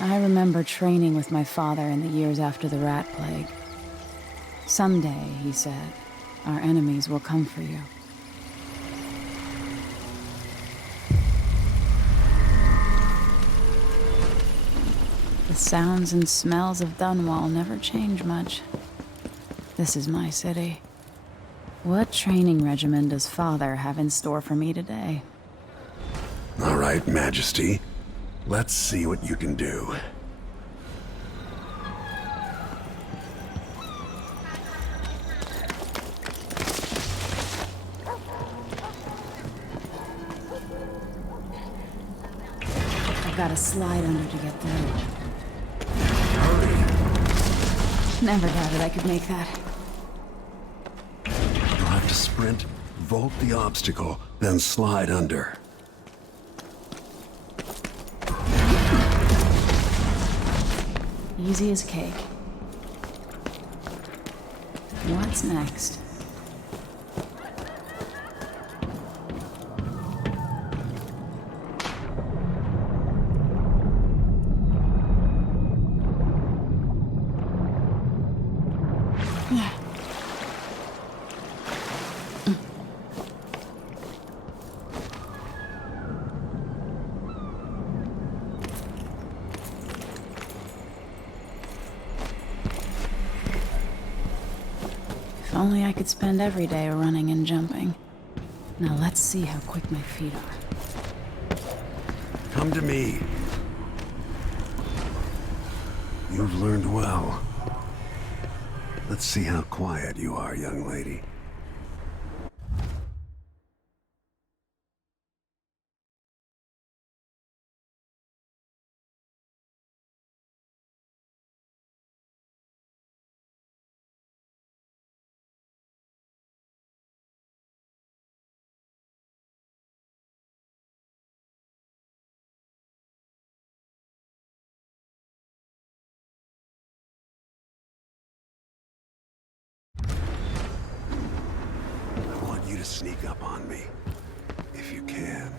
I remember training with my father in the years after the rat plague. Someday, he said, our enemies will come for you. The sounds and smells of Dunwall never change much. This is my city. What training regimen does Father have in store for me today? All right, Majesty. Let's see what you can do. I've got a slide under to get through. Never doubted I could make that. You'll have to sprint, vault the obstacle, then slide under. Easy as cake. What's next? If only I could spend every day running and jumping. Now let's see how quick my feet are. Come to me. You've learned well. Let's see how quiet you are, young lady. To sneak up on me, if you can.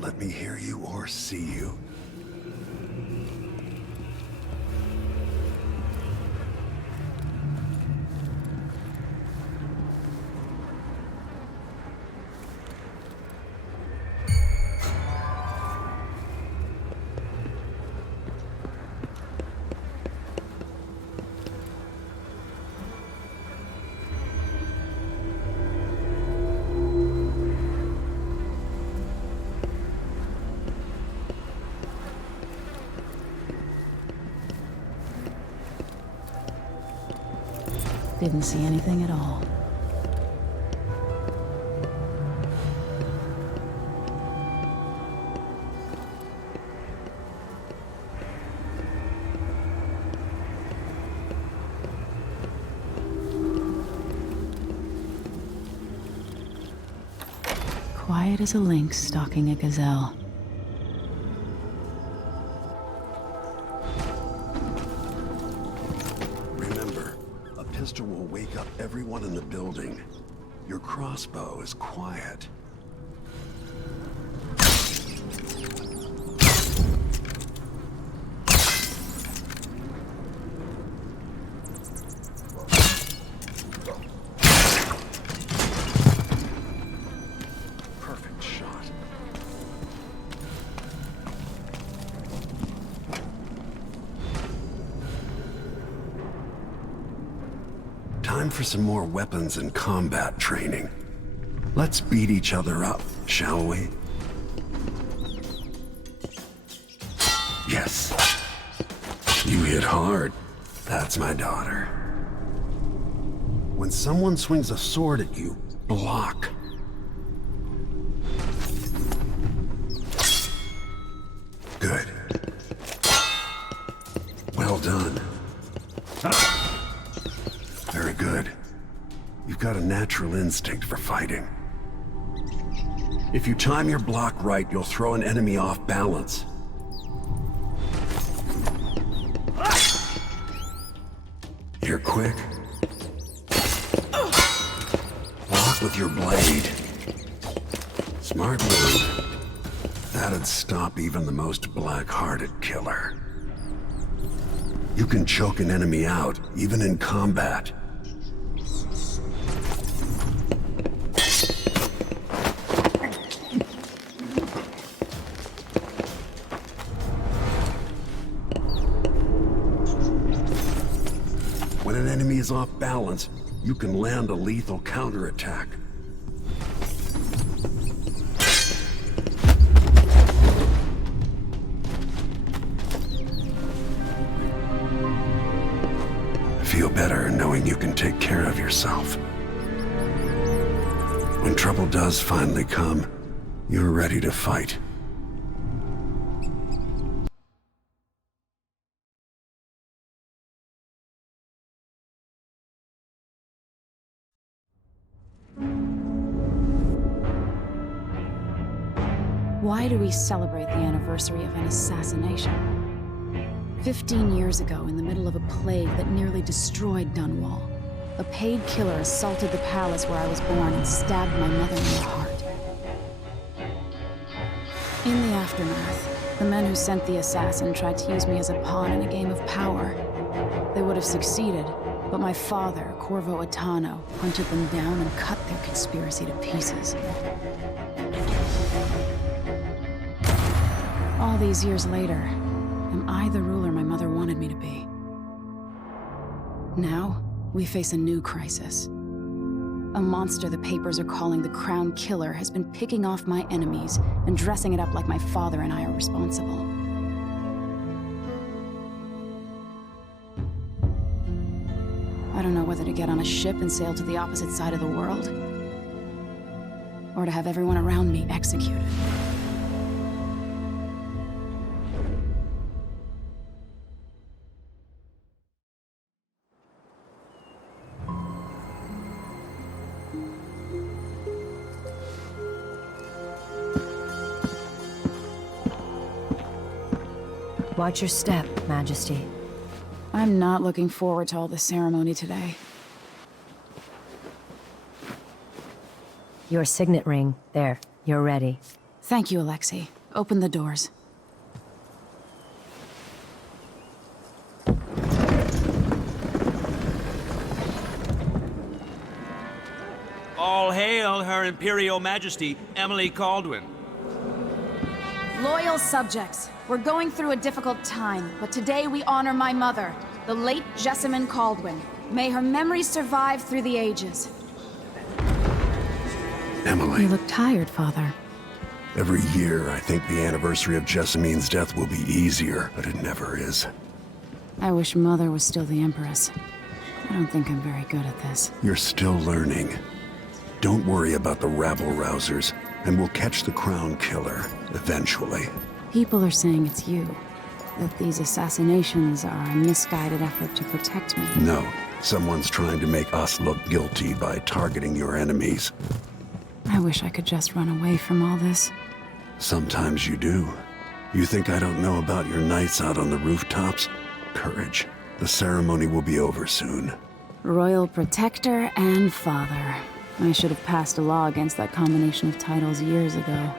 Let me hear you or see you. Didn't see anything at all. Quiet as a lynx stalking a gazelle. Will wake up everyone in the building. Your crossbow is quiet. Perfect shot. Time for some more weapons and combat training. Let's beat each other up, shall we? Yes. You hit hard. That's my daughter. When someone swings a sword at you, block. Good. Well done. Very good. You've got a natural instinct for fighting. If you time your block right, you'll throw an enemy off balance. You're quick. Block with your blade. Smart move. That'd stop even the most black-hearted killer. You can choke an enemy out, even in combat. When an enemy is off balance, you can land a lethal counterattack. Feel better knowing you can take care of yourself. When trouble does finally come, you're ready to fight. Why do we celebrate the anniversary of an assassination? 15 years ago, in the middle of a plague that nearly destroyed Dunwall, a paid killer assaulted the palace where I was born and stabbed my mother in the heart. In the aftermath, the men who sent the assassin tried to use me as a pawn in a game of power. They would have succeeded, but my father, Corvo Atano, hunted them down and cut their conspiracy to pieces. All these years later, am I the ruler my mother wanted me to be? Now, we face a new crisis. A monster the papers are calling the Crown Killer has been picking off my enemies and dressing it up like my father and I are responsible. I don't know whether to get on a ship and sail to the opposite side of the world, or to have everyone around me executed. Watch your step, Majesty. I'm not looking forward to all the ceremony today. Your signet ring. There. You're ready. Thank you, Alexei. Open the doors. All hail Her Imperial Majesty, Emily Caldwin. Loyal subjects, we're going through a difficult time, but today we honor my mother, the late Jessamine Caldwin. May her memory survive through the ages. Emily. You look tired, Father. Every year, I think the anniversary of Jessamine's death will be easier, but it never is. I wish Mother was still the Empress. I don't think I'm very good at this. You're still learning. Don't worry about the rabble-rousers, and we'll catch the Crown Killer, eventually. People are saying it's you. That these assassinations are a misguided effort to protect me. No, someone's trying to make us look guilty by targeting your enemies. I wish I could just run away from all this. Sometimes you do. You think I don't know about your nights out on the rooftops? Courage. The ceremony will be over soon. Royal Protector and Father. I should have passed a law against that combination of titles years ago.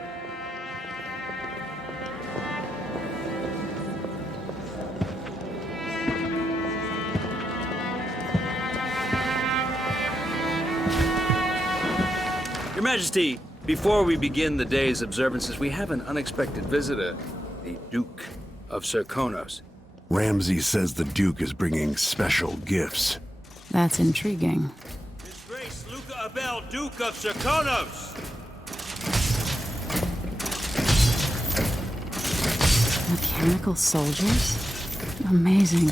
Your Majesty, before we begin the day's observances, we have an unexpected visitor, the Duke of Serkonos. Ramsay says the Duke is bringing special gifts. That's intriguing. His Grace Luca Abel, Duke of Serkonos! Mechanical soldiers? Amazing.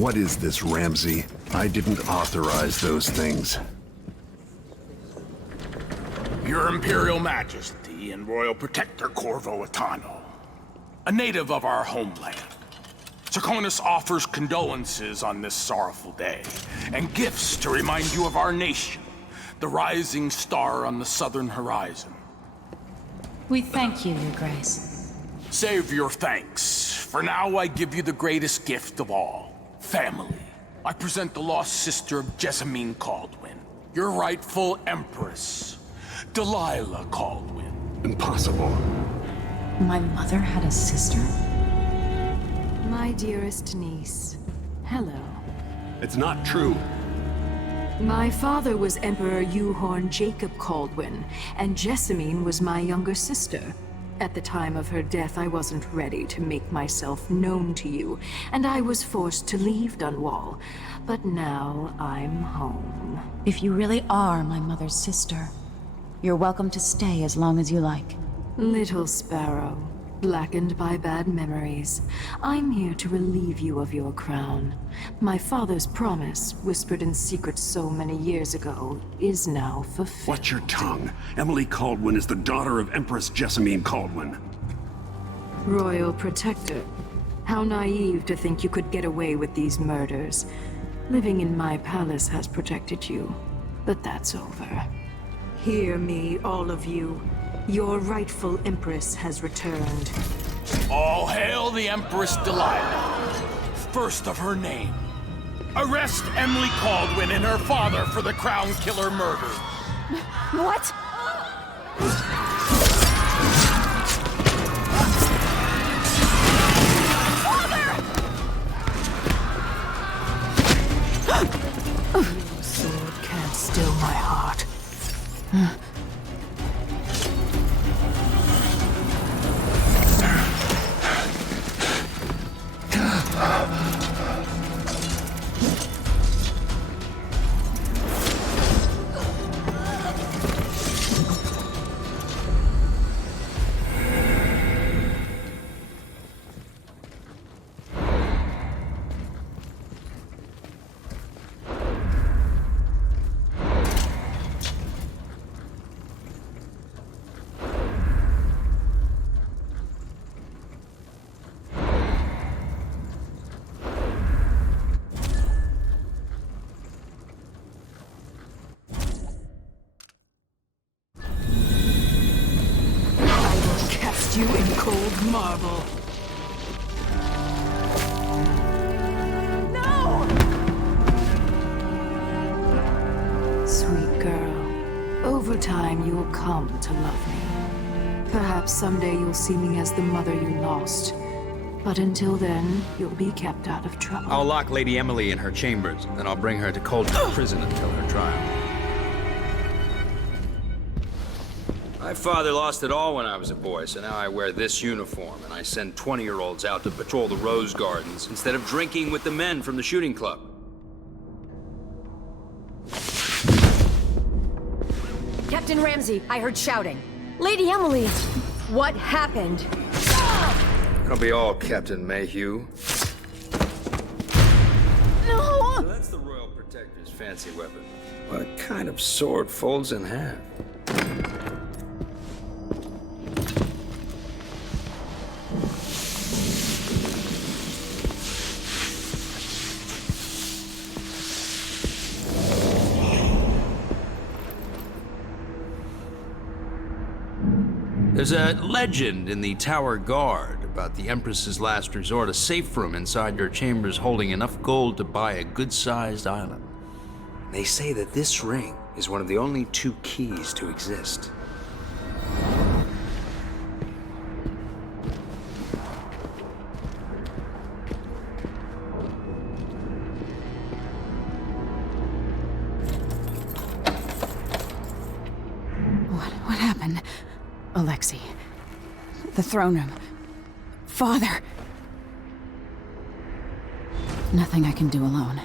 What is this, Ramsey? I didn't authorize those things. Your Imperial Majesty and Royal Protector Corvo Atano, a native of our homeland. Serkonis offers condolences on this sorrowful day, and gifts to remind you of our nation, the rising star on the southern horizon. We thank you, Your Grace. Save your thanks. For now, I give you the greatest gift of all, family. I present the lost sister of Jessamine Caldwin, your rightful Empress, Delilah Caldwin. Impossible. My mother had a sister? My dearest niece, hello. It's not true. My father was Emperor Euhorn Jacob Caldwin, and Jessamine was my younger sister. At the time of her death, I wasn't ready to make myself known to you, and I was forced to leave Dunwall. But now I'm home. If you really are my mother's sister, you're welcome to stay as long as you like. Little sparrow, blackened by bad memories, I'm here to relieve you of your crown. My father's promise, whispered in secret so many years ago, is now fulfilled. Watch your tongue. Emily Caldwin is the daughter of Empress Jessamine Caldwin. Royal Protector, how naive to think you could get away with these murders. Living in my palace has protected you, but that's over. Hear me, all of you. Your rightful Empress has returned. All hail the Empress Delilah, first of her name. Arrest Emily Caldwin and her father for the Crown Killer murder. What? Your sword can't still my heart. You in cold marble. No! Sweet girl, over time you'll come to love me. Perhaps someday you'll see me as the mother you lost. But until then, you'll be kept out of trouble. I'll lock Lady Emily in her chambers, then I'll bring her to Coldstream Prison until her trial. My father lost it all when I was a boy, so now I wear this uniform, and I send 20-year-olds out to patrol the rose gardens instead of drinking with the men from the shooting club. Captain Ramsey, I heard shouting. Lady Emily, what happened? It'll be all Captain Mayhew. No! So that's the Royal Protector's fancy weapon. What kind of sword folds in half? There's a legend in the Tower Guard about the Empress's last resort, a safe room inside your chambers holding enough gold to buy a good-sized island. They say that this ring is one of the only 2 keys to exist. What happened? Alexei. The throne room. Father. Nothing I can do alone.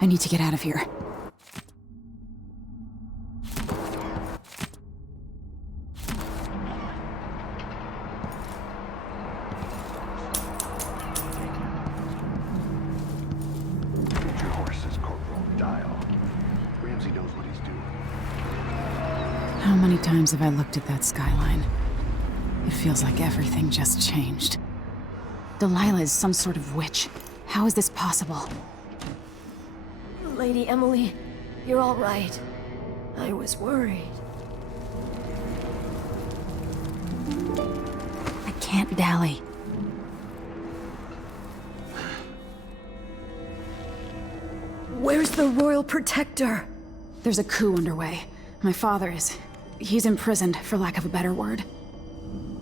I need to get out of here. many times have I looked at that skyline? It feels like everything just changed. Delilah is some sort of witch. How is this possible? Lady Emily, you're all right. I was worried. I can't dally. Where's the Royal Protector? There's a coup underway. My father is... he's imprisoned, for lack of a better word.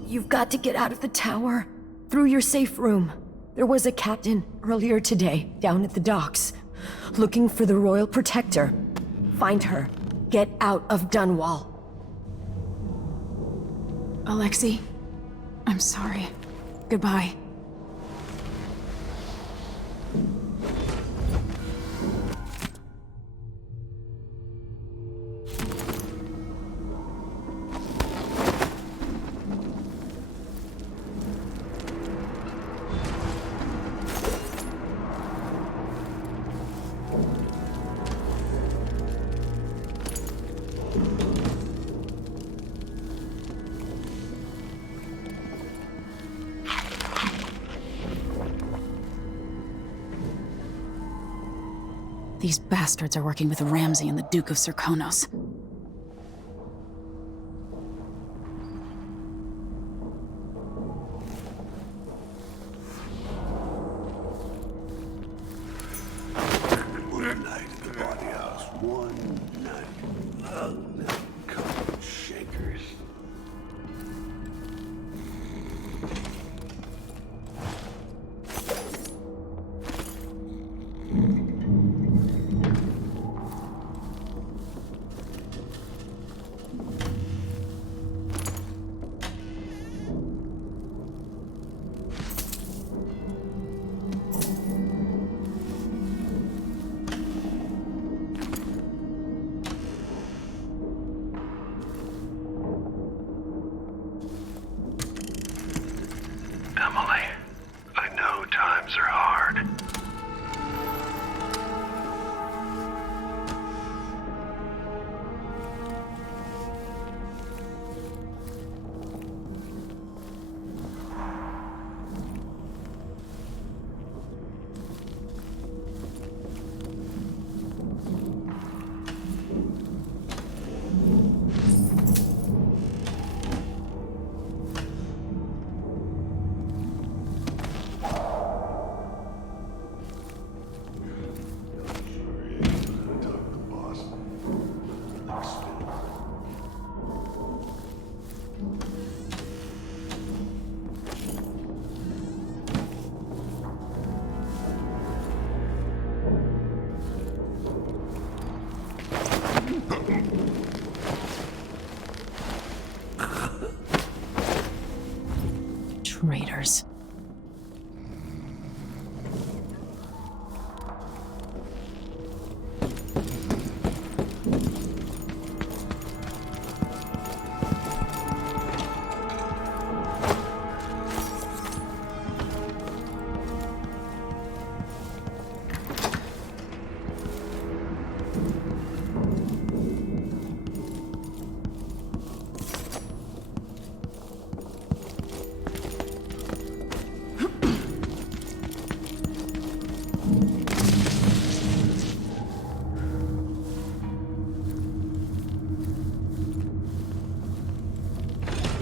You've got to get out of the tower. Through your safe room. There was a captain earlier today, down at the docks, looking for the Royal Protector. Find her. Get out of Dunwall. Alexei, I'm sorry. Goodbye. These bastards are working with Ramsey and the Duke of Serkonos. One night at the body house. One night. Oh, come on, shakers. Emily, I know times are hard. Traitors.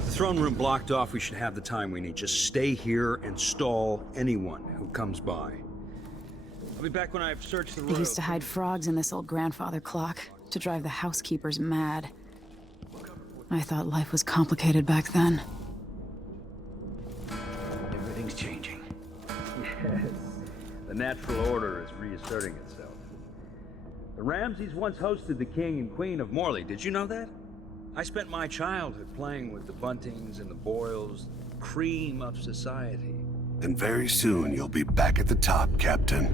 Throne room blocked off. We should have the time we need. Just stay here and stall anyone who comes by. I'll be back when I've searched the road. They used to hide frogs in this old grandfather clock to drive the housekeepers mad. I thought life was complicated back then. Everything's changing. Yes. The natural order is reasserting itself. The Ramseys once hosted the king and queen of Morley. Did you know that? I spent my childhood playing with the Buntings and the Boyles, cream of society. And very soon you'll be back at the top, Captain.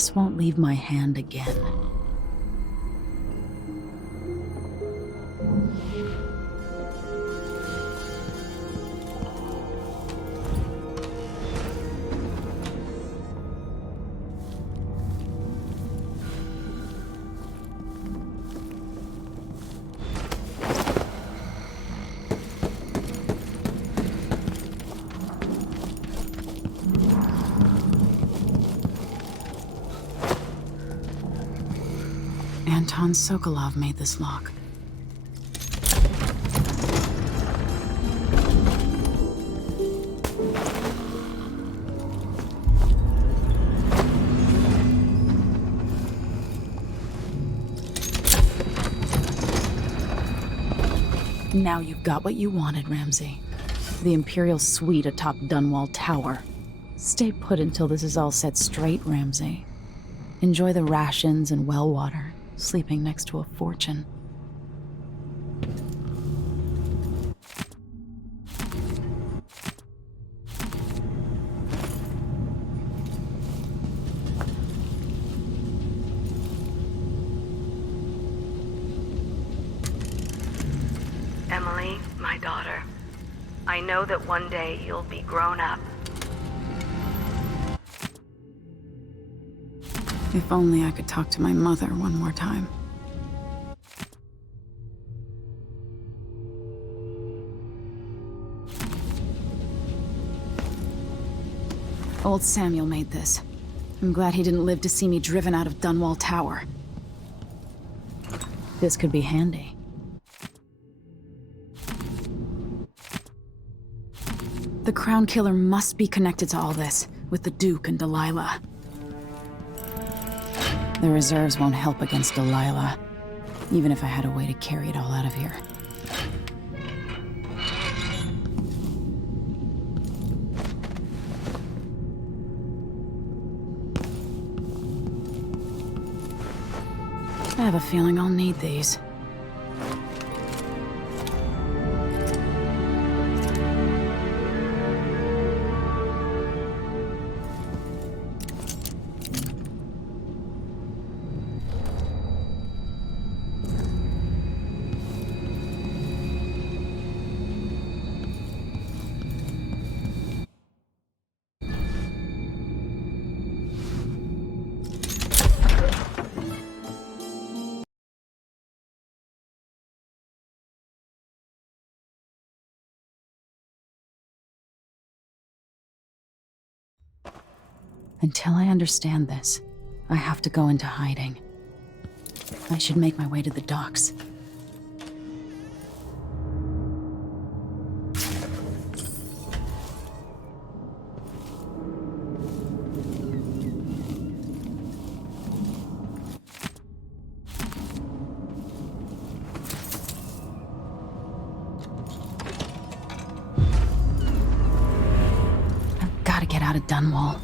This won't leave my hand again. Anton Sokolov made this lock. Now you've got what you wanted, Ramsey. The Imperial suite atop Dunwall Tower. Stay put until this is all set straight, Ramsey. Enjoy the rations and well water, sleeping next to a fortune. Emily, my daughter, I know that one day you'll be grown up. If only I could talk to my mother one more time. Old Samuel made this. I'm glad he didn't live to see me driven out of Dunwall Tower. This could be handy. The Crown Killer must be connected to all this, with the Duke and Delilah. The reserves won't help against Delilah, even if I had a way to carry it all out of here. I have a feeling I'll need these. Until I understand this, I have to go into hiding. I should make my way to the docks. I've got to get out of Dunwall.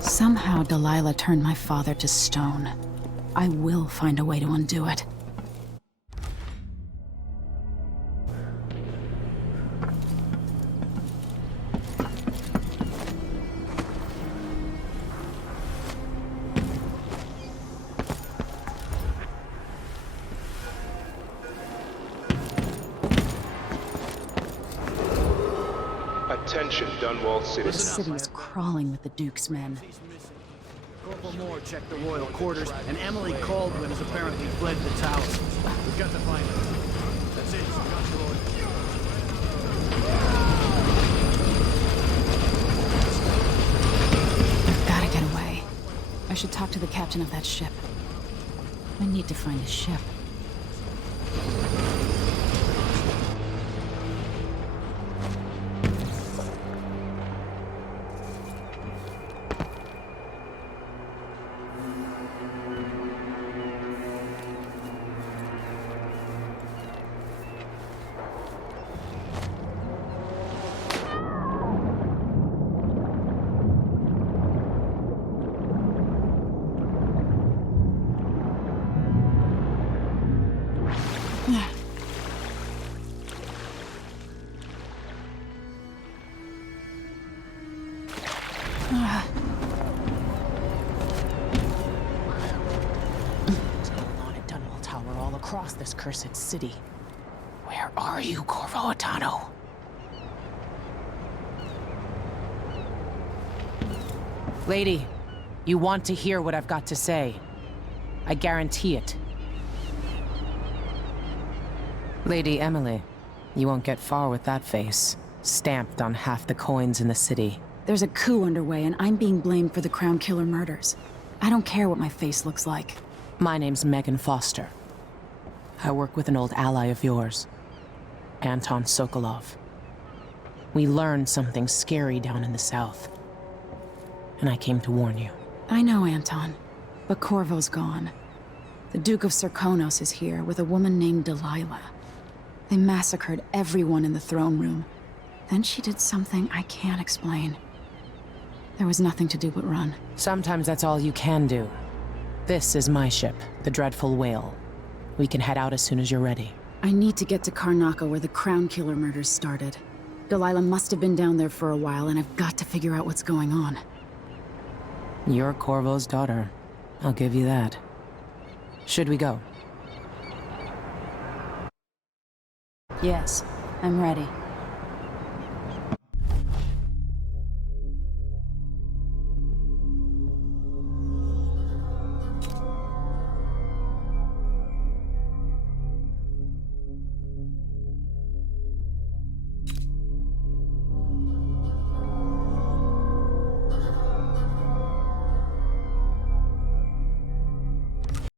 Somehow Delilah turned my father to stone. I will find a way to undo it. Attention, Dunwall The citizens. city is crawling with the Duke's men. Corporal Moore checked the royal quarters, and Emily Caldwin has apparently fled the tower. We've got to find her. That's it. Got your orders. I've got to get away. I should talk to the captain of that ship. I need to find a ship. on at Dunwall Tower all across this cursed city. Where are you, Corvo Atano? Lady, you want to hear what I've got to say. I guarantee it. Lady Emily, you won't get far with that face. Stamped on half the coins in the city. There's a coup underway, and I'm being blamed for the Crown Killer murders. I don't care what my face looks like. My name's Megan Foster. I work with an old ally of yours, Anton Sokolov. We learned something scary down in the south, and I came to warn you. I know, Anton, but Corvo's gone. The Duke of Serkonos is here with a woman named Delilah. They massacred everyone in the throne room. Then she did something I can't explain. There was nothing to do but run. Sometimes that's all you can do. This is my ship, the Dreadful Whale. We can head out as soon as you're ready. I need to get to Karnaca where the Crown Killer murders started. Delilah must have been down there for a while, and I've got to figure out what's going on. You're Corvo's daughter. I'll give you that. Should we go? Yes, I'm ready.